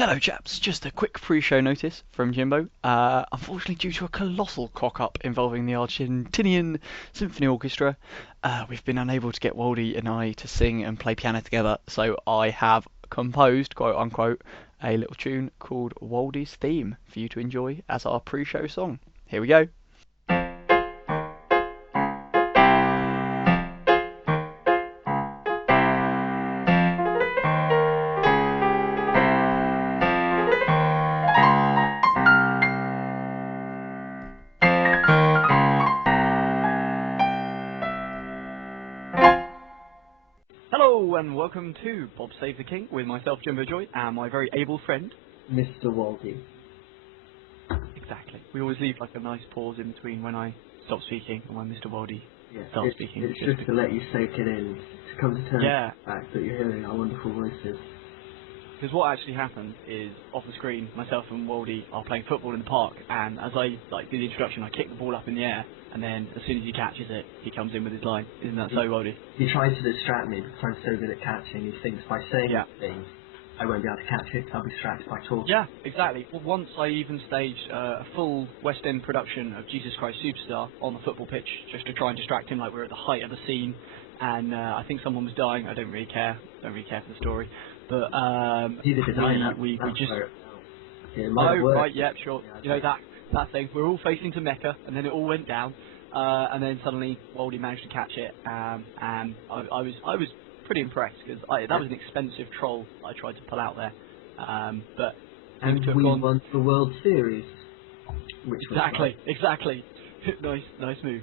Hello chaps, just a quick pre-show notice from Jimbo. Unfortunately, due to a colossal cock-up involving the Argentinian Symphony Orchestra, we've been unable to get Waldy and I to sing and play piano together, so I have composed, quote unquote, a little tune called Waldy's Theme for you to enjoy as our pre-show song. Here we go. Hello and welcome to Bob Save the King with myself, Jimbo Joy, and my very able friend, Mr. Waldy. Exactly. We always leave like a nice pause in between when I stop speaking and when Mr. Waldy starts speaking. It's just to let you soak it in, to come to terms with the fact that you're hearing our wonderful voices. Because what actually happens is, off the screen, myself and Waldy are playing football in the park, and as I do the introduction, I kick the ball up in the air, and then as soon as he catches it, he comes in with his line. Isn't that so, Waldy? He tries to distract me because I'm so good at catching. He thinks by saying things, I won't be able to catch it. I'll be distracted by talking. Yeah, exactly. Well, once I even staged a full West End production of Jesus Christ Superstar on the football pitch, just to try and distract him, like we were at the height of the scene, and I think someone was dying. I don't really care. Don't really care for the story. But we just. Right, yeah, sure. You know that thing. We're all facing to Mecca, and then it all went down, and then suddenly Waldy managed to catch it, and I was pretty impressed because that was an expensive troll I tried to pull out there, but and we won the World Series, which exactly. nice move.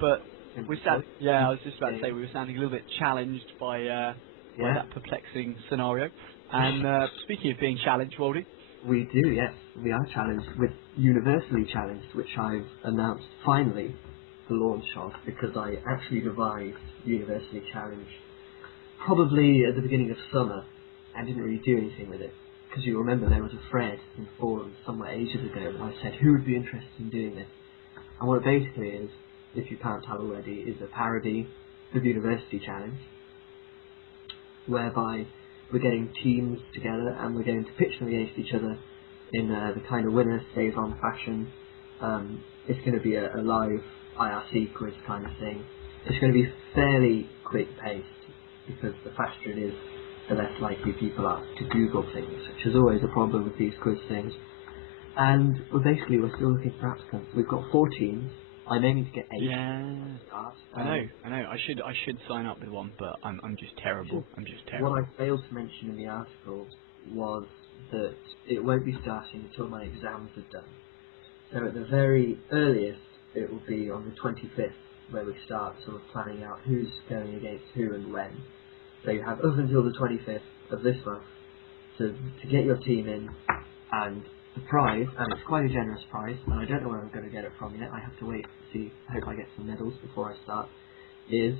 But we sound, I was just about to say we were sounding a little bit challenged by that perplexing scenario. And speaking of being challenged, Waldy, we do, yes, we are challenged with Universally Challenged, which I've announced finally the launch of because I actually devised Universally Challenged probably at the beginning of summer and didn't really do anything with it because you remember there was a thread in forums somewhere ages ago and I said who would be interested in doing this, and what it basically is, if you can't tell already, is a parody of University Challenge whereby we're getting teams together and we're going to pitch them against each other in the kind of winner stays on fashion. It's going to be a live IRC quiz kind of thing. It's going to be fairly quick paced because the faster it is, the less likely people are to Google things, which is always a problem with these quiz things. And we're still looking for applicants. We've got 4 teams. I'm aiming to get 8. Yeah. I know. I should sign up with one, but I'm just terrible. What I failed to mention in the article was that it won't be starting until my exams are done. So at the very earliest, it will be on the 25th where we start sort of planning out who's going against who and when. So you have up until the 25th of this month to get your team in, and the prize, and it's quite a generous prize, and I don't know where I'm going to get it from yet, I have to wait to see, I hope I get some medals before I start, is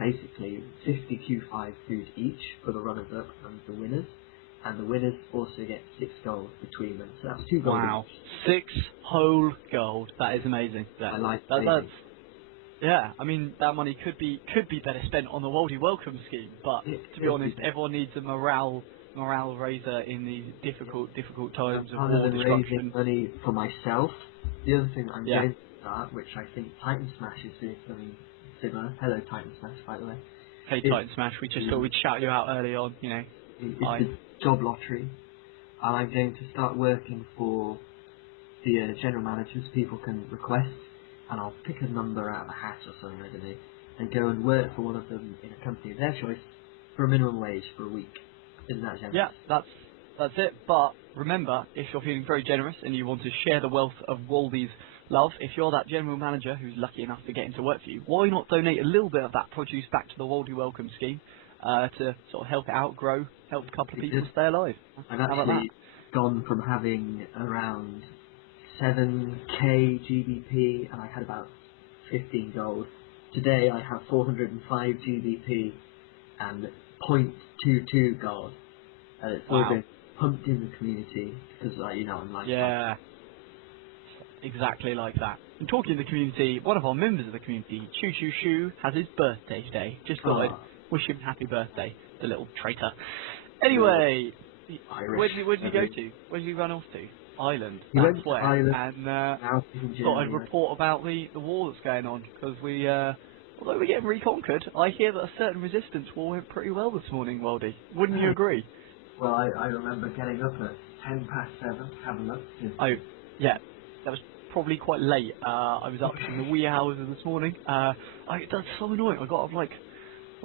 basically 50 Q5 food each for the runners-up and the winners, and the winners also get 6 gold between them, so that's 2 gold. Wow, 6 whole gold, that is amazing. Yeah, I mean, that money could be better spent on the Waldy Welcome Scheme, but to be honest, everyone needs a morale raiser in these difficult times of war destruction. Raising money for myself, the other thing I'm going to start, which I think Titan Smash is doing something similar. Hello Titan Smash, by the way. Hey Titan Smash, we just thought we'd shout you out early on, you know. It's a job lottery, and I'm going to start working for the general managers. People can request, and I'll pick a number out of a hat or something, I don't know, and go and work for one of them in a company of their choice for a minimum wage for a week. Isn't that generous? Yeah, that's it. But remember, if you're feeling very generous and you want to share the wealth of Waldy's love, if you're that general manager who's lucky enough to get him to work for you, why not donate a little bit of that produce back to the Waldy Welcome Scheme to sort of help it out, grow, help a couple of people stay alive? I've actually gone from having around 7k GBP and I had about 15 gold. Today I have 405 GBP and 0.22 gold. It's all been pumped in the community because, I'm like... Yeah, exactly like that. And talking to the community, one of our members of the community, Choo Choo Shoo, has his birthday today. Just thought I'd wish him happy birthday, the little traitor. Anyway, Irish. Where did you go to? Where did you run off to? Ireland. He went That's to where. Ireland, And now he's in thought I'd Germany. report about the war that's going on, because we, although we're getting reconquered, I hear that a certain resistance war went pretty well this morning, Waldy. Wouldn't you agree? Well, I remember getting up at 7 to have a look. Oh, yeah. That was probably quite late. I was up in the wee hours of this morning. That's so annoying. I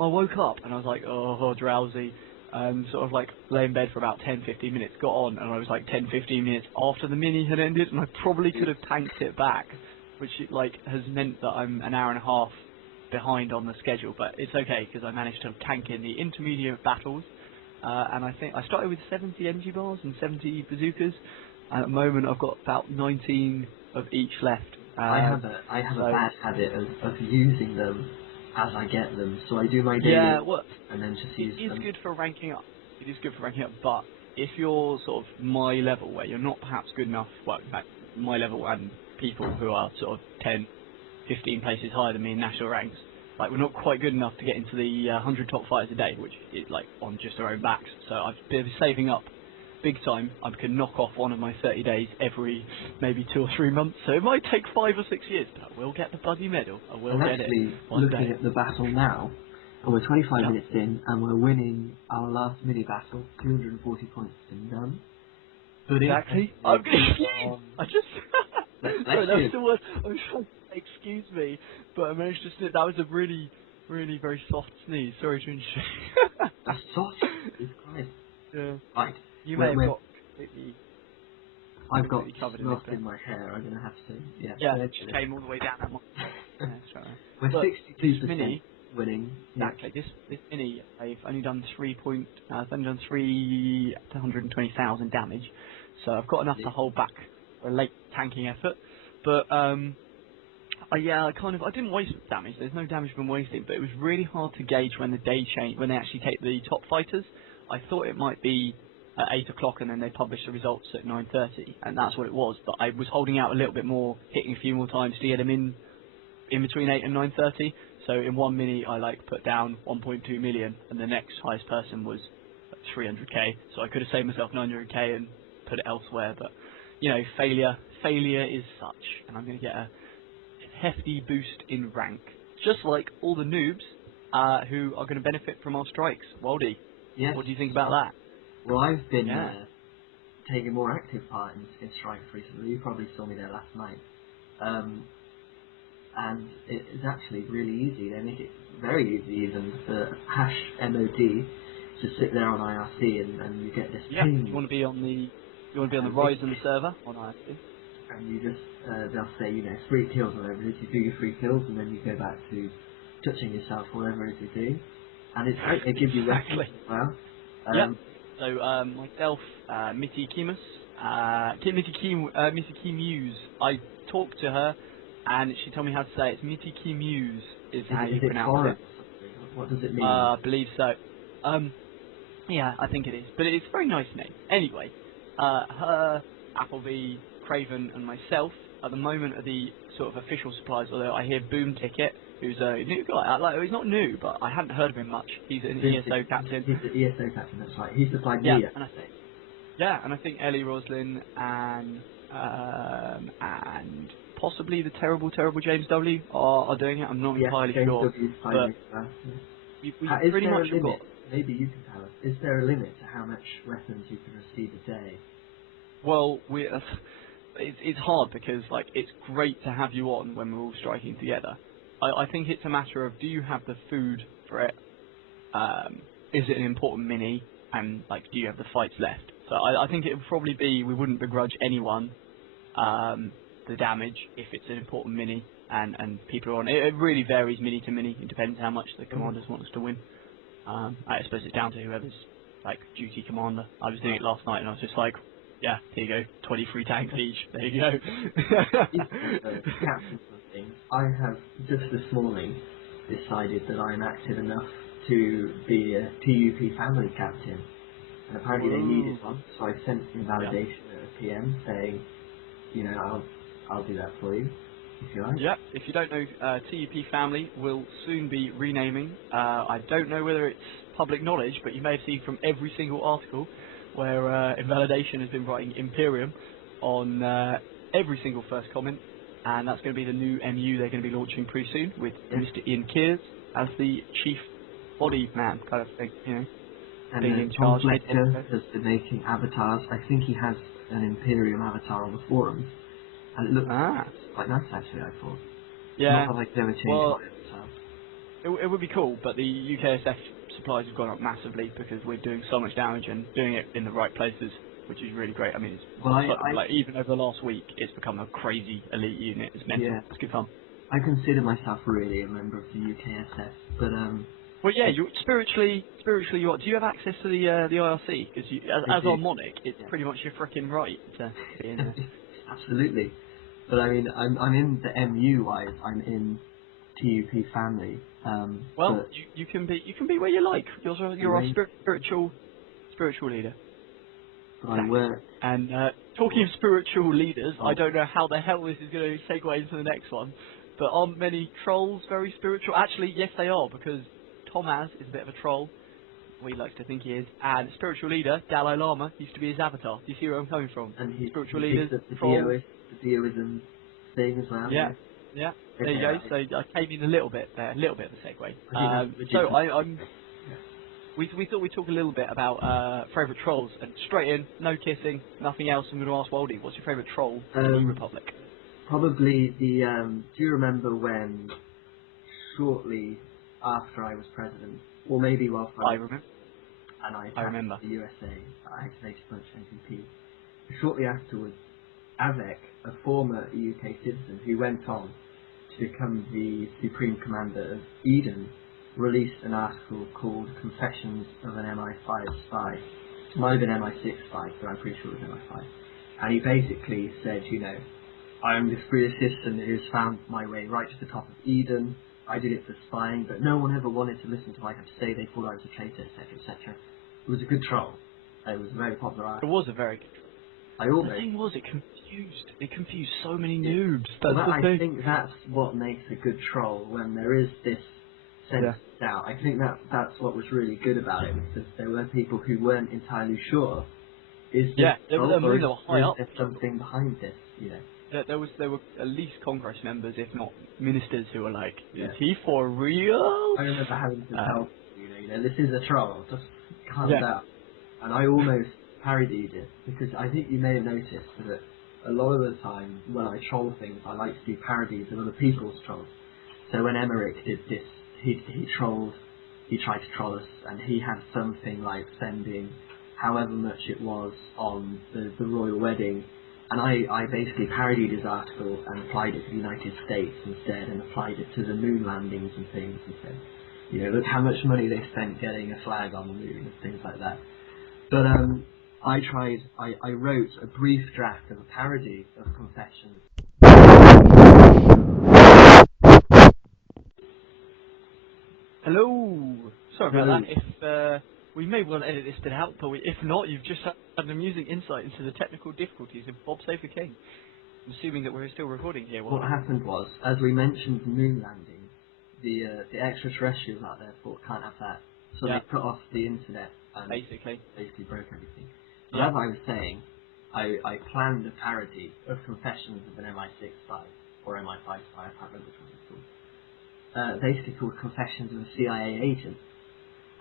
woke up and I was like, oh, drowsy. And sort of like lay in bed for about 10-15 minutes, got on, and I was like 10-15 minutes after the mini had ended, and I probably could have tanked it back, which has meant that I'm an hour and a half behind on the schedule, but it's okay because I managed to tank in the intermediate battles, and I think I started with 70 energy bars and 70 bazookas, and at the moment I've got about 19 of each left. I have a bad habit of using them as I get them, so I do my daily and then just use them. It is good for ranking up. It is good for ranking up, but if you're sort of my level, where you're not perhaps good enough, well, in fact, my level and people who are sort of 10, 15 places higher than me in national ranks, we're not quite good enough to get into the 100 top fighters a day, which is on just our own backs. So I've been saving up big time. I can knock off one of my 30 days every maybe 2 or 3 months, so it might take 5 or 6 years, but I will get the bloody medal. I will get it one day. Looking at the battle now, and we're 25 minutes in, and we're winning our last mini battle, 240 points to none. But exactly. I'm confused. I just. Sorry, that was the word. I'm sorry. Excuse me, but I managed to sneeze. That was a really, really very soft sneeze. Sorry to interrupt. That's soft. Jesus Christ. Yeah. Right. You may have got completely. I've got covered snot in my hair. I'm gonna have to. Yeah. Yeah. It just came all the way down. We're 62% winning. Exactly. This mini, I've only done 320,000 damage, so I've got enough to hold back a late tanking effort. But I didn't waste damage. There's no damage been wasted, but it was really hard to gauge when the day changed, when they actually take the top fighters. I thought it might be at 8 o'clock and then they publish the results at 9:30, and that's what it was. But I was holding out a little bit more, hitting a few more times to get them in between 8 and 9:30. So in one mini, I put down 1.2 million, and the next highest person was 300k. So I could have saved myself 900k and put it elsewhere. But failure is such, and I'm going to get a hefty boost in rank, just like all the noobs who are going to benefit from our strikes. Waldy, yes. What do you think about that? Well, I've been taking more active part in strikes recently. You probably saw me there last night. And it's actually really easy. They make it very easy even for #MOD. Just sit there on IRC and you get this ping. You want to be on the rise in the server on IRC. And you just they'll say 3 kills or whatever it is. You do your 3 kills and then you go back to touching yourself, whatever it is you do. And it's great. They give you weapons as well. So myself, Mitty Kimus, Mitty Kimuse. I talked to her, and she told me how to say it. It's Mitty Kimuse is how you pronounce it. What does it mean? I believe so. Yeah, I think it is. But it's a very nice name. Anyway, her, Appleby, Craven, and myself at the moment are the sort of official suppliers. Although I hear Boom Ticket, who's a new guy. He's not new, but I hadn't heard of him much. He's an ESO captain. He's the ESO captain. That's right. He supplied me. And I think Ellie Roslin and possibly the terrible James W are doing it. I'm not entirely sure. We pretty much have got. Maybe you can tell us. Is there a limit to how much weapons you can receive a day? Well, it's hard because it's great to have you on when we're all striking together. I think it's a matter of, do you have the food for it? Is it an important mini? And do you have the fights left? So I think it would probably be, we wouldn't begrudge anyone the damage if it's an important mini and people are on. It really varies mini to mini. It depends how much the commanders want us to win. I suppose it's down to whoever's duty commander. I was doing it last night and I was just yeah, here you go, 23 tanks each. There you go. I have just this morning decided that I'm active enough to be a TUP family captain, and apparently they needed one, so I sent in validation at a PM saying, I'll do that for you if you like. Yep. If you don't know, TUP family will soon be renaming. I don't know whether it's public knowledge, but you may have seen from every single article where Invalidation has been writing Imperium on every single first comment, and that's going to be the new MU they're going to be launching pretty soon with Mr. Ian Kears as the chief body man kind of thing, you know, And being in charge. Tom Fletcher has been making avatars. I think he has an Imperium avatar on the forums, and it looks quite nice actually, I thought. Yeah. Not that I've never changed my avatar. It would be cool, but the UKSF supplies have gone up massively because we're doing so much damage and doing it in the right places, which is really great. I mean, it's like even over the last week, it's become a crazy elite unit. It's mental. Yeah. It's good fun. I consider myself really a member of the UKSF, but well, yeah, you spiritually, you are. Do you have access to the IRC? Because as our monarch, it's pretty much your frickin' right to be in there. Absolutely. But I mean, I'm in the MU wise. I'm in TUP family. Well, you can be where you like. You're our spiritual leader. But I work. And talking of spiritual leaders, I don't know how the hell this is going to segue into the next one. But aren't many trolls very spiritual? Actually, yes, they are, because Tomaz is a bit of a troll. We like to think he is. And spiritual leader, Dalai Lama, used to be his avatar. Do you see where I'm coming from? And he's spiritual leaders, the trolls. Deoism thing as well. Yeah, yeah. There you go. So I came in a little bit there, a little bit of a segue. We thought we'd talk a little bit about favourite trolls, and straight in, no kissing, nothing else. I'm going to ask Waldy, what's your favourite troll in the Republic? Probably the. Do you remember when, shortly after I was president, or maybe whilst I remember. And I remember the USA, I activated Punch MVP. Shortly afterwards, Avek, a former UK citizen who went on to become the Supreme Commander of Eden, released an article called Confessions of an MI5 Spy. It might have been MI6 spy, but I'm pretty sure it was MI5. And he basically said, you know, I'm this British citizen who's found my way right to the top of Eden. I did it for spying, but no one ever wanted to listen to what I had to say. They thought I was a traitor, etc., etc. It was a good troll. It was a very popular article. It was a very good troll. The thing was, it confused so many noobs. I think that's what makes a good troll, when there is this sense of doubt. I think that's what was really good about it, because there were people who weren't entirely sure. Is this troll, or is there something behind this, you know? There were at least Congress members, if not ministers, who were like, "Is he for real?" I remember having to tell you know, this is a troll. Just calm down. And I almost parodied it, because I think you may have noticed that a lot of the time when I troll things, I like to do parodies of other people's trolls. So when Emmerich did this, he tried to troll us, and he had something like spending however much it was on the royal wedding. And I basically parodied his article and applied it to the United States instead, and applied it to the moon landings and things, and said, you know, look how much money they spent getting a flag on the moon and things like that. But I wrote a brief draft of a parody of Confessions. Hello! Sorry about that. If we may well edit this bit out, but if not, you've just had an amusing insight into the technical difficulties of Bob Save the King. I'm assuming that we're still recording here. What happened was, as we mentioned the moon landing, the extraterrestrials out there thought can't have that, so they cut off the internet and basically broke everything. So as I was saying, I planned a parody of Confessions of an MI6 spy, or MI5 spy, I can't remember which one it's called. Basically called Confessions of a CIA agent.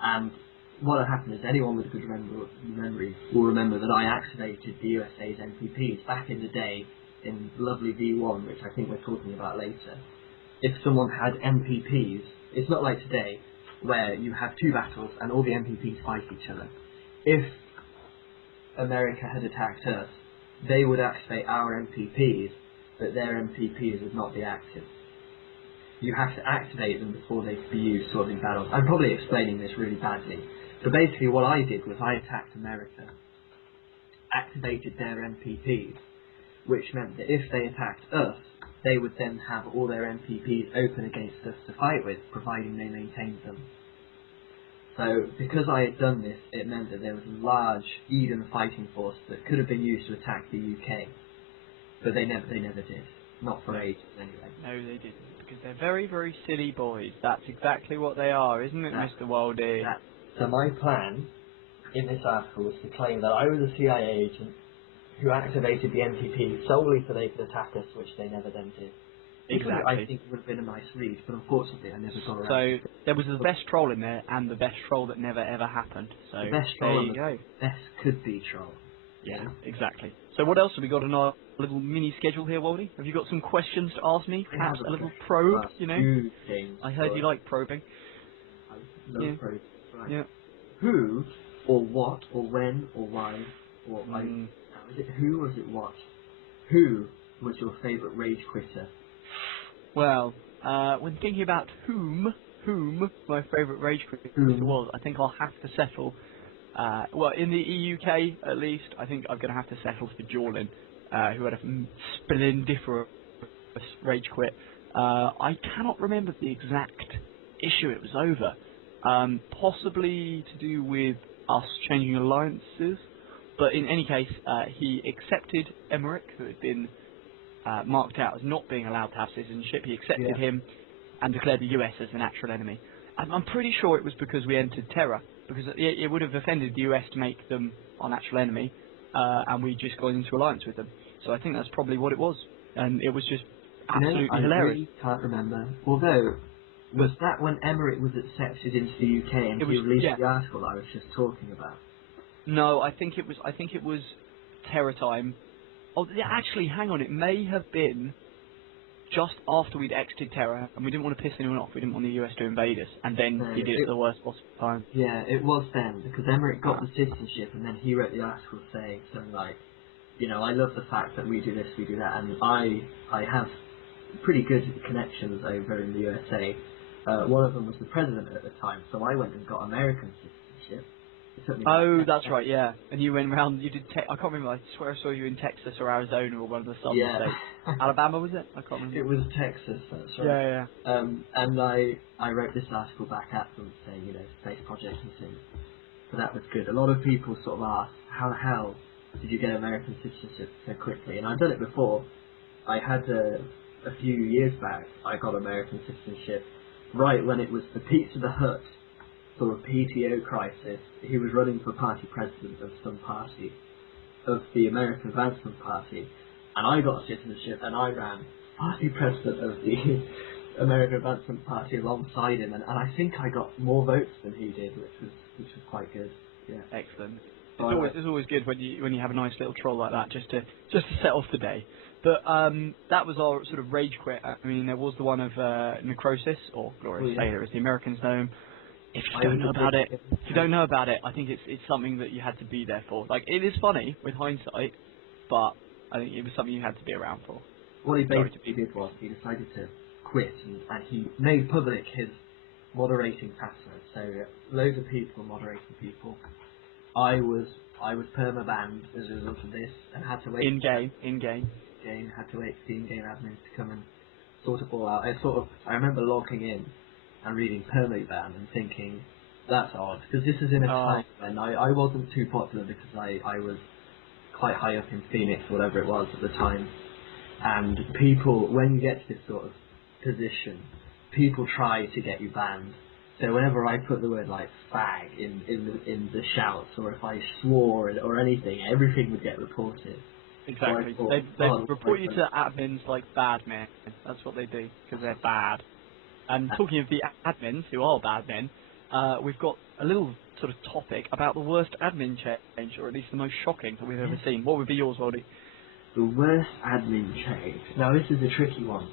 And what had happened is, anyone with a good memory will remember that I activated the USA's MPPs back in the day in lovely V1, which I think we're talking about later. If someone had MPPs, it's not like today, where you have two battles and all the MPPs fight each other. If America had attacked us, they would activate our MPPs, but their MPPs would not be active. You have to activate them before they can be used sort of in battles. I'm probably explaining this really badly, but basically what I did was I attacked America, activated their MPPs, which meant that if they attacked us, they would then have all their MPPs open against us to fight with, providing they maintained them. So, because I had done this, it meant that there was a large Eden fighting force that could have been used to attack the UK, but they never did. Not for ages, anyway. No, they didn't, because they're very, very silly boys. That's exactly what they are, isn't it, Mr. Waldy? So my plan in this article was to claim that I was a CIA agent who activated the NTP solely so they could attack us, which they never then did. Exactly. I think it would have been a nice read, but unfortunately I never got around So to it. there was the best troll in there, and the best troll that never ever happened. So The best there troll you and go. the best could be troll. Yeah, exactly. So what else have we got in our little mini schedule here, Waldy? Have you got some questions to ask me? I Perhaps have a little question probe, to ask you know? you, James, I heard you like probing. I love Yeah. probes. Right. Yeah. Who, or what, or when, or why, or like, Mm. now, is it who or is it what? Who was your favourite rage quitter? Well, when thinking about whom my favourite rage quitter was, I think I'll have to settle. Well, in the EUK at least, I think I'm going to have to settle for Jorlin, who had a splendiferous rage quit. I cannot remember the exact issue it was over. Possibly to do with us changing alliances, but in any case, he accepted Emmerich, who had been marked out as not being allowed to have citizenship. He accepted him and declared the US as a natural enemy. I'm pretty sure it was because we entered Terra, because it would have offended the US to make them our natural enemy, and we just got into alliance with them. So I think that's probably what it was, and it was just absolutely I hilarious. really can't remember. Although, was that when Emmerich was accepted into the UK and he released the article that I was just talking about? No, I think it was Terra time. Oh, yeah, actually, hang on. It may have been just after we'd exited Terra, and we didn't want to piss anyone off. We didn't want the US to invade us, and then he did it at the worst possible time. Yeah, it was then, because Emmerich got the citizenship, and then he wrote the article saying something like, you know, I love the fact that we do this, we do that, and I have pretty good connections over in the USA. One of them was the president at the time, so I went and got American citizenship. Oh, that's right, yeah. And you went round, you did, I can't remember, I swear I saw you in Texas or Arizona or one of the southern states. Alabama, was it? I can't remember. It was Texas, that's right. Yeah, yeah. And I wrote this article back at them saying, you know, space projects and things. So that was good. A lot of people sort of asked, how the hell did you get American citizenship so quickly? And I'd done it before. I had a few years back, I got American citizenship right when it was the Pizza the Hut sort of PTO crisis. He was running for party president of some party, of the American Advancement Party, and I got citizenship and I ran party president of the American Advancement Party alongside him, and I think I got more votes than he did, which was quite good. Yeah. Excellent. It's always good when you have a nice little troll like that, just to set off the day. But that was our sort of rage quit. I mean, there was the one of Necrosis, or Glorious Sailor as the Americans know him. If you don't know about it, I think it's something that you had to be there for. Like, it is funny with hindsight, but I think it was something you had to be around for. What he basically did was he decided to quit, and he made public his moderating password. So loads of people moderating people. I was perma-banned as a result of this, and had to wait in game had to wait for the in-game admins to come and sort it all out. I remember logging in and reading perma-ban and thinking, that's odd, because this is in a time when I wasn't too popular, because I was quite high up in Phoenix, whatever it was at the time, and people, when you get to this sort of position, people try to get you banned. So whenever I put the word like fag in the shouts, or if I swore or anything, everything would get reported. Exactly. So they report you to admins like bad men. That's what they do, because they're bad. And talking of the admins, who are bad men, we've got a little sort of topic about the worst admin change, or at least the most shocking that we've ever seen. What would be yours, Waldy? The worst admin change. Now this is a tricky one.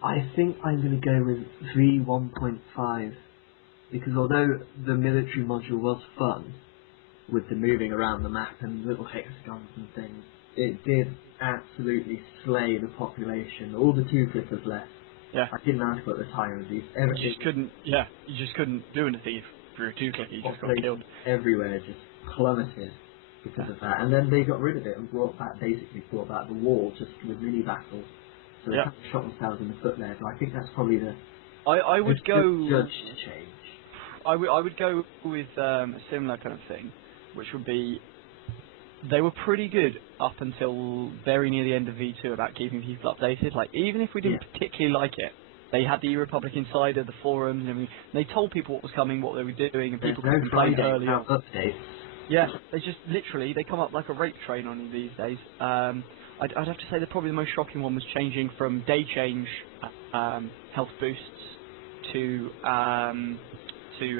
I think I'm going to go with V1.5, because although the military module was fun, with the moving around the map and little hexagons and things, it did absolutely slay the population. All the two-clickers left. Yeah. I did an article at the time of these. You just couldn't do anything if you were a two-clicker, you just got killed. Everywhere just plummeted because of that. And then they got rid of it and brought back the wall just with mini battles. So they kind of shot themselves in the foot there. So I think that's probably the I would go judged change. I would go with a similar kind of thing, which would be, they were pretty good up until very near the end of V2 about keeping people updated. Like, even if we didn't particularly like it, They had the Republic Insider, the forums, and everything. They told people what was coming, what they were doing, and There's people no could complain Friday early on. without updates. Yeah, they just literally they come up like a rape train on you these days. I'd have to say that probably the most shocking one was changing from day change health boosts to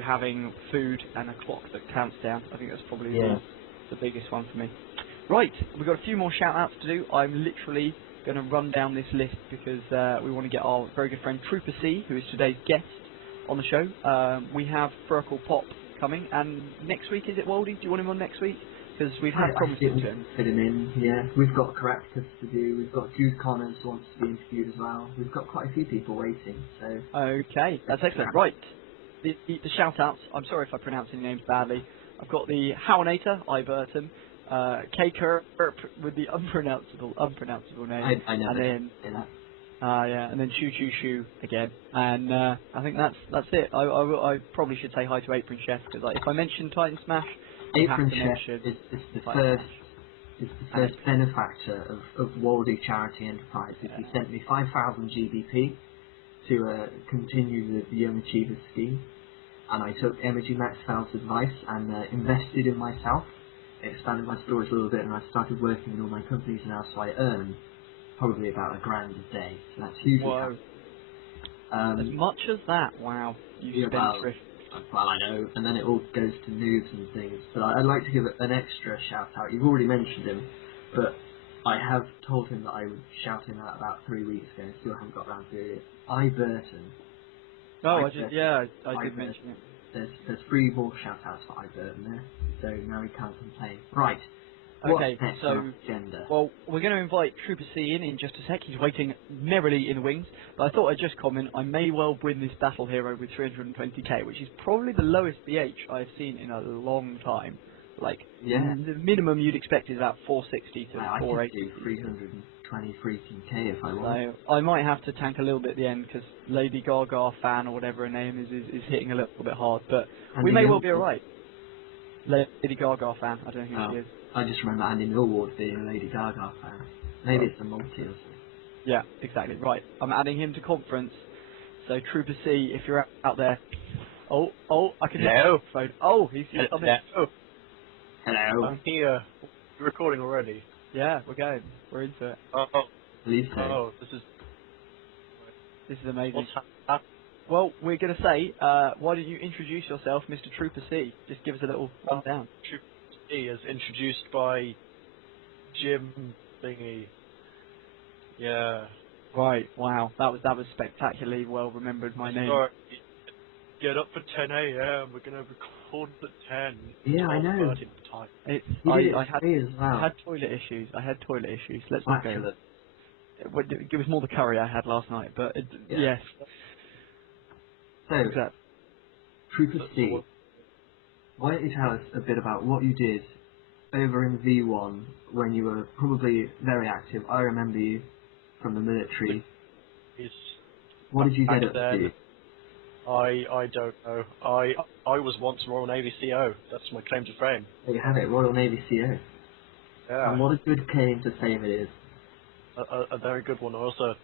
having food and a clock that counts down. I think that's probably the biggest one for me. Right, we've got a few more shout outs to do. I'm literally going to run down this list because we want to get our very good friend Trooper C, who is today's guest on the show. We have Furkle Pop coming, and next week, is it, Waldy? Do you want him on next week? Because we've had promises to him. Fit him in, yeah. We've got correctors to do. We've got Jude Connors who wants to be interviewed as well. We've got quite a few people waiting, so... Okay, that's excellent. Right, the shout-outs. I'm sorry if I pronounce any names badly. I've got the Howanator, Iberton, K. Kerp with the unpronounceable name. I never and say that. yeah, and then Choo Choo Shoo again. And I think that's it. I probably should say hi to Apron Chef, because if I mention Titan Smash, Apron Chef is the first benefactor of Waldy Charity Enterprises. He sent me 5,000 GBP to continue the Young Achievers scheme, and I took Emoji Maxwell's advice and invested in myself, expanded my storage a little bit, and I started working in all my companies now, so I earn probably about $1,000 a day, so that's hugely Whoa. happy. As much as that, wow, you spendthrift. Well, I know, and then it all goes to noobs and things, but I'd like to give an extra shout out. You've already mentioned him, but I have told him that I would shout him out about 3 weeks ago, still haven't got round to it. Iberton. Oh, I did mention it. There's 3 more shout outs for Iberton there, so now he can't complain. Right. Okay, what's next so, on our agenda? well, we're going to invite Trooper C in just a sec. He's waiting merrily in the wings. But I thought I'd just comment, I may well win this battle hero with 320k, which is probably the lowest BH I've seen in a long time. Like, the minimum you'd expect is about 460 to 480. I could do 320 freaking K if I want. So I might have to tank a little bit at the end, because Lady Gaga fan, or whatever her name is hitting a little bit hard. But we may well be alright. Lady Gaga fan, I don't know who she is. I just remember Andy Millward being a Lady Gaga fan. Maybe it's a multi or something. Yeah, exactly. Right, I'm adding him to conference. So Trooper C, if you're out there. Oh, I can hear the phone. Oh, he's coming. Hello. I'm here. You're recording already. Yeah, we're going. We're into it. Believe so. Oh, This is amazing. what's happening? Well, we're going to say, why don't you introduce yourself, Mr. Trooper C? Just give us a little rundown. Trooper C is introduced by Jim Thingy. Yeah. Right, wow. That was spectacularly well remembered, my name. Sorry. Get up for 10 a.m. We're going to record at 10. Yeah, I know. Time. I had had toilet issues. Let's not go. It was more the curry I had last night, but yes. So, Exactly. Trooper C, why don't you tell us a bit about what you did over in V1 when you were probably very active? I remember you from the military. What did you get up to? I don't know. I was once Royal Navy CO. That's my claim to fame. There you have it, Royal Navy CO. Yeah. And what a good claim to fame it is. A very good one. I also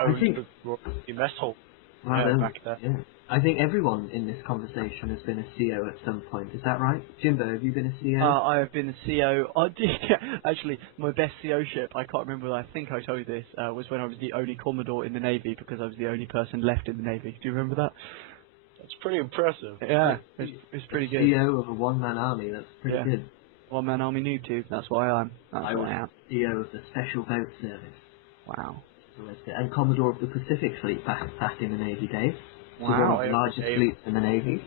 owned the Royal Navy mess hall. Back there. Yeah. I think everyone in this conversation has been a CO at some point. Is that right? Jimbo, have you been a CO? I have been a CO. I did actually. My best CO ship, I can't remember. I think I told you this. Was when I was the only Commodore in the Navy, because I was the only person left in the Navy. Do you remember that? That's pretty impressive. Yeah, it's pretty good. CO of a one-man army. That's pretty good. One man army noob tube. That's why I am. I was CO of the Special Boat Service. Wow. And Commodore of the Pacific Fleet back in the Navy days. Wow. So one of the largest fleets in the Navy.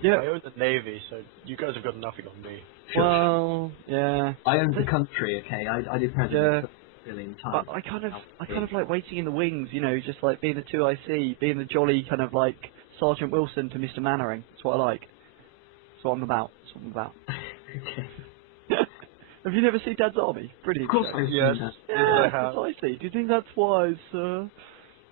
Yeah. I own the Navy, so you guys have got nothing on me. Well, yeah. I owned the country, okay? I did president for a billion times. But I kind of like waiting in the wings, you know, just like being the 2IC, being the jolly kind of like Sergeant Wilson to Mr. Mannering. That's what I like. That's what I'm about. Okay. Have you never seen Dad's Army? Brilliant. Of course I've Yes. seen that. Yeah, precisely. Do you think that's wise, sir?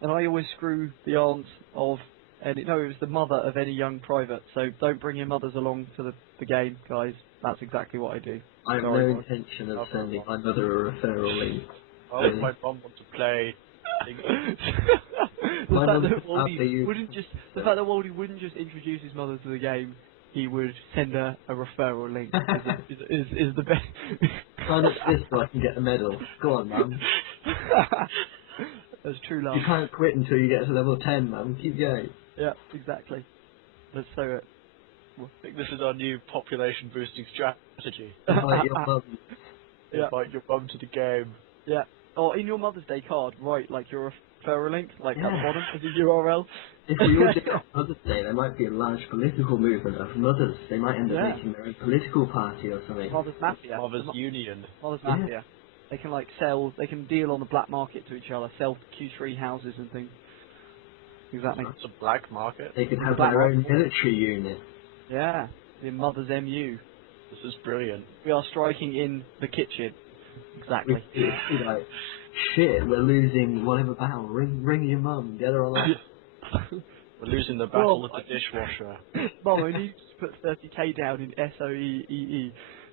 And I always screw the aunt of it was the mother of any young private, so don't bring your mothers along to the game, guys. That's exactly what I do. I have no intention of sending my mother a referral link. Oh, my mum wants to play. My fact mum that said after Waldy you. wouldn't just the fact that Waldy wouldn't just introduce his mother to the game, he would send her a referral link. Is the best. Sign up for this so I can get the medal. Go on, Mum. That's true love. You can't quit until you get to level 10, Mum. Keep going. Yeah, exactly. That's so. I think this is our new population boosting strategy. Invite your mum. Yeah. Invite your mum to the game. Yeah. Or in your Mother's Day card, write like your referral link, like at the Yeah. bottom as a URL. If we all did it on Mother's Day, there might be a large political movement of mothers. They might end up Yeah. making their own political party or something. Mother's Mafia. Mother's The Union. Mother's Yeah. Mafia. They can like sell, they can deal on the black market to each other, sell Q3 houses and things. Exactly. It's a black market. They could The have black their own market. military unit. Yeah. The Mother's MU. This is brilliant. We are striking in the kitchen. Exactly. We'd be like, shit, we're losing whatever battle. Ring your mum, get her on that. We're losing the battle of the dishwasher. Mum, I need to put 30k down in SOEEE.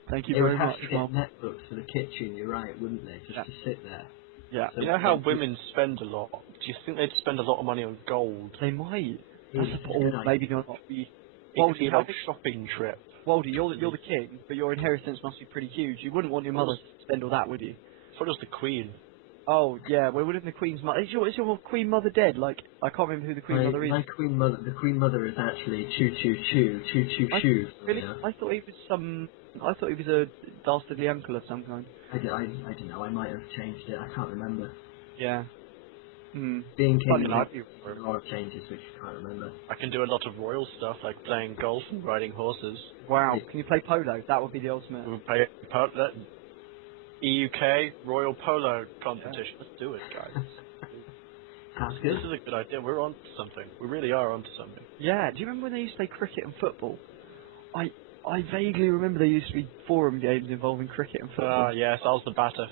Thank you They would very have much, to get Mum. netbooks for the kitchen, you're right, wouldn't they? Just Yeah. to sit there. Yeah. So You know how women spend a lot? Do you think they'd spend a lot of money on gold? They might. It's That's a a good or idea. maybe not. It Well, could be how like big- a shopping trip. Waldy, you're the king, but your inheritance must be pretty huge. You wouldn't want your mother to spend all that, would you? So does the Queen. Oh yeah, well, wouldn't the Queen's mother? Is your Queen Mother dead? Like I can't remember who the Queen Mother is. My Queen Mother, the Queen Mother is actually Choo Choo Choo, Choo Choo Choo. Really? Yeah. I thought he was some. I thought he was a dastardly uncle of some kind. I don't know, I might have changed it, I can't remember. Yeah. Hmm. Being I king, can argue for there's it. a lot of changes which I can't remember. I can do a lot of royal stuff like playing golf and riding horses. Wow. Can you play polo? That would be the ultimate. We'll play EUK Royal Polo competition. Let's do it, guys. Sounds This good. is a good idea. We're on to something. We really are on to something. Yeah. Do you remember when they used to play cricket and football? I vaguely remember there used to be forum games involving cricket and football. Yes, I was the batter.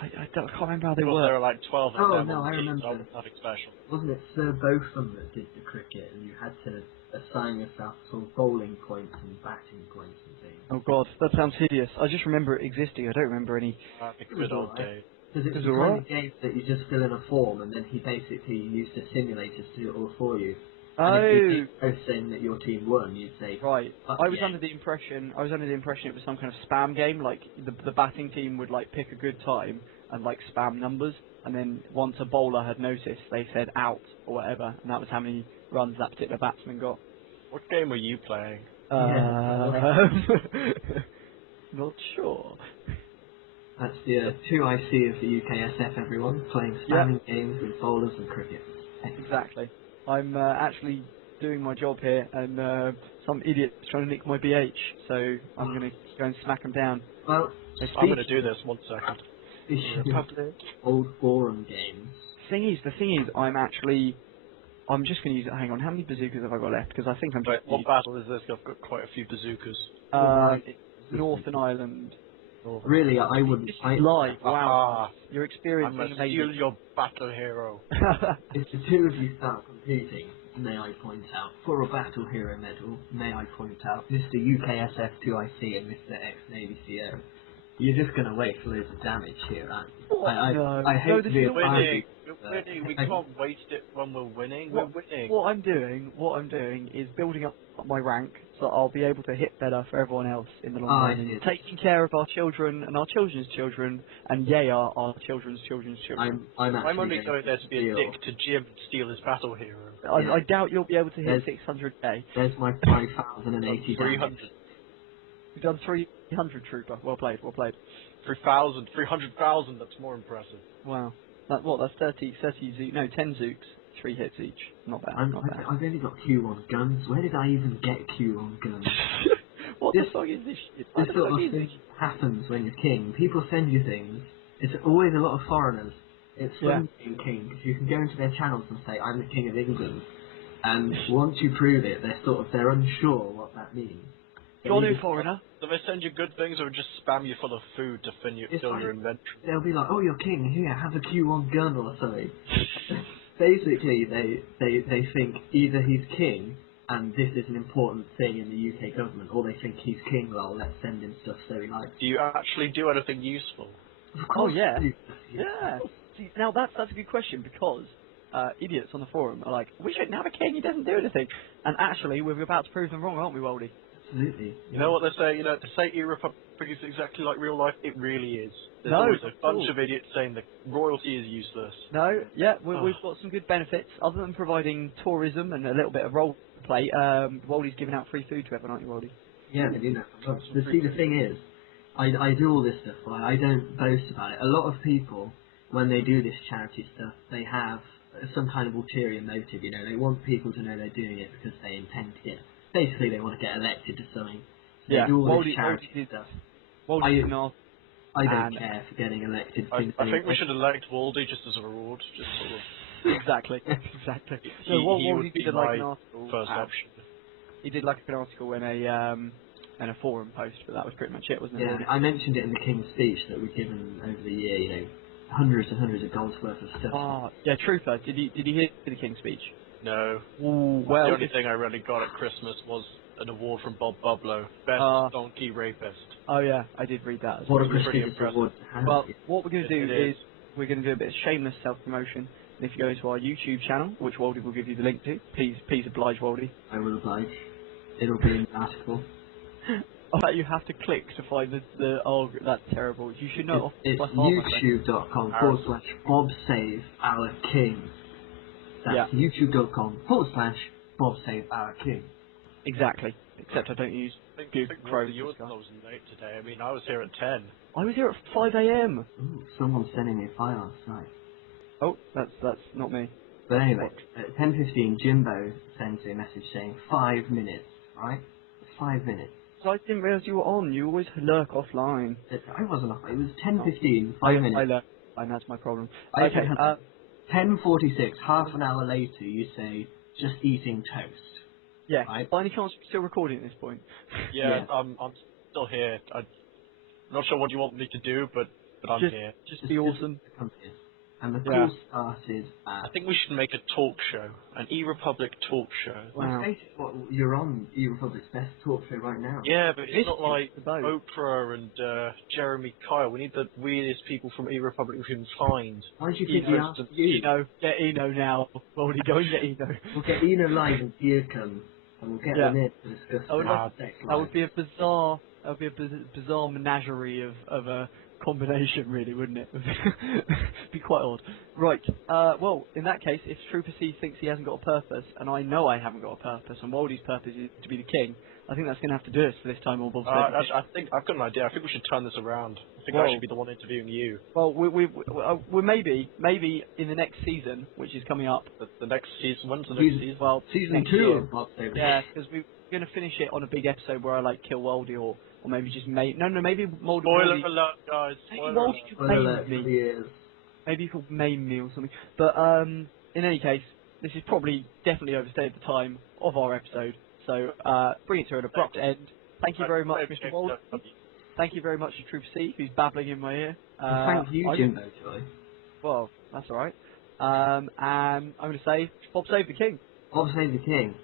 I can't remember how they There were. were like 12 of Oh, them no, on I the team, so remember. nothing special. Wasn't it Sir Botham that did the cricket and you had to assign yourself sort of bowling points and batting points and things? Oh god, that sounds hideous. I just remember it existing. I don't remember any. The good old alright. days. Because it was Is the it kind alright? of game that you just fill in a form and then he basically used the simulators to do it all for you. And Oh, if you post saying that your team won, you'd say, right. fuck I was yeah. under the impression it was some kind of spam game. Like the batting team would like pick a good time and like spam numbers, and then once a bowler had noticed, they said out or whatever, and that was how many runs that particular batsman got. What game were you playing? Not sure. That's the 2IC of the UKSF, everyone, playing spamming games with bowlers and cricket. Exactly. I'm actually doing my job here, and some idiot's trying to nick my BH, so I'm going to go and smack him down. Well, I'm going to do this 1 second. speaking of old forum games, The thing is, I'm just going to use it. Hang on, how many bazookas have I got left? Because I think I'm Wait, just... what battle is this? I've got quite a few bazookas. Northern Ireland. really, I wouldn't This is fight. live, wow. Ah, You're I'm experiencing going to steal amazing. your battle hero. If the two of you start competing, may I point out, for a Battle Hero medal, may I point out, Mr. UKSF 2IC and Mr. Ex-Navy CO. You're just going to wait for loads of damage here, aren't you? No. I No, hate to this be is a not party. We're winning. We I- can't waste it when we're winning. We're winning. What I'm doing is building up my rank so I'll be able to hit better for everyone else in the long I run. see. And taking care of our children and our children's children, and yay, our children's children's children. I'm actually I'm only going there to be a steal. dick to Jim and steal his battle hero. I doubt you'll be able to hit There's- 600k. There's my 5,080 300. damage. You've done 300, Trooper. Well played, well played. 3,000. 300,000. That's more impressive. Wow. That's 30 no, 10 Zooks, 3 hits each. Not bad, not bad. I've only got Q1 guns. Where did I even get Q1 guns? What This- the fuck is this shit? What This the sort fuck of is thing this? happens when you're king. People send you things. It's always a lot of foreigners. It's Yeah. fun being king because you can go into their channels and say, I'm the king of England. And once you prove it, they're unsure what that means. You're They new either- foreigner. Do they send you good things or just spam you full of food to fill It's your like- inventory? They'll be like, oh, you're king, here, have a Q1 gun or something. Basically, they think either he's king and this is an important thing in the UK government, or they think he's king, well, let's send him stuff so he likes. Do you actually do anything useful? Of Oh course yeah. you do. Yeah. See, now that's a good question because idiots on the forum are like, we shouldn't have a king, he doesn't do anything. And actually, we're about to prove them wrong, aren't we, Woldy? Absolutely. You know what they say? You know, to say e-Republic is exactly like real life, it really is. There's No, always a not at bunch all. of idiots saying that royalty is useless. No, yeah, we've got some good benefits. Other than providing tourism and a little bit of role play, Woldy's giving out free food to everyone, aren't you, Woldy? Yeah, they do know. But see, the thing is, I do all this stuff, right? I don't boast about it. A lot of people, when they do this charity stuff, they have some kind of ulterior motive, you know. They want people to know they're doing it because they intend to get... Basically, they want to get elected to something. So they do all this charity stuff. Woldy's not. I don't care for getting elected. I think we should elect Waldy just as a reward, just sort of. Exactly, exactly. He, So what he Woldy would be did like my an article. first option. He did like an article in a forum post, but that was pretty much it, wasn't it? Yeah, Woldy? I mentioned it in the King's speech that we've given over the year, you know, hundreds and hundreds of goals worth of stuff. Oh, yeah, Truther. Did you hear the King's speech? No. Ooh, well, The only thing I really got at Christmas was an award from Bob Bublo, Best Donkey Rapist. Oh yeah, I did read that as What well. a Pretty prestigious impressive. award to have. Well, what we're going to do It is we're going to do a bit of shameless self-promotion. And if you go to our YouTube channel, which Woldy will give you the link to, please oblige Woldy. I will oblige. It'll be in the article. Oh, that you have to click to find the oh, that's terrible. You should know. It's by heart, my friend. youtube.com/Bob Save Our King. That's youtube.com/Bob Save Our King. Exactly. Except I don't use I Google think Chrome. you was late today. I mean, I was here at 10. I was here at 5 a.m. Ooh, someone's sending me a file on Skype. Oh, that's not me. But anyway, at 10:15, Jimbo sends me a message saying 5 minutes, right? 5 minutes. So I didn't realise you were on. You always lurk offline. I wasn't off. It was 10:15, 5 minutes. I lurk. And that's my problem. I Okay. 10:46, half an hour later, you say, just eating toast. Yeah. Right. By any chance, you're still recording at this point? Yeah, I'm still here. I'm not sure what you want me to do, but I'm here. Just be awesome. And the Yeah. call started I at... think we should make a talk show, an e-Republic talk show. Well, Wow. stated what you're on e-Republic's best talk show right now. Yeah, but it's not like the boat. Oprah and Jeremy Kyle. We need the weirdest people from e-Republic we can find. Why did you think we asked you? Eno, get Eno now. Woldy, go and get Eno. We'll get Eno live and Gear come, and we'll get Yeah. them in to discuss I would love sex That life. would be a bizarre. That would be a bizarre menagerie of a combination, really, wouldn't it? Be quite odd. Right. Well, in that case, if Trooper C thinks he hasn't got a purpose, and I know I haven't got a purpose, and Woldy's purpose is to be the king, I think that's going to have to do us for this time, or Bob. I think I've got an idea. I think we should turn this around. I think I should be the one interviewing you. Well, we maybe in the next season, which is coming up. The next season. When's the next season? Well, Season next 2 year. of Bob Davis. Yeah, because we're going to finish it on a big episode where I like kill Woldy, or maybe just maybe Woldy. Spoiler alert, guys. Maybe Spoiler Woldy alert. could Spoiler alert maim for the me. years. Maybe you could maim me or something. But in any case, this is probably definitely overstayed the time of our episode. So bring it to an abrupt end. Thank you very much, Mr. Woldy. Thank you very much to Troop C, who's babbling in my ear. Thank you, Jimbo, Joy. Well, that's alright. And I'm going to say, Bob save the king. Bob Save the King.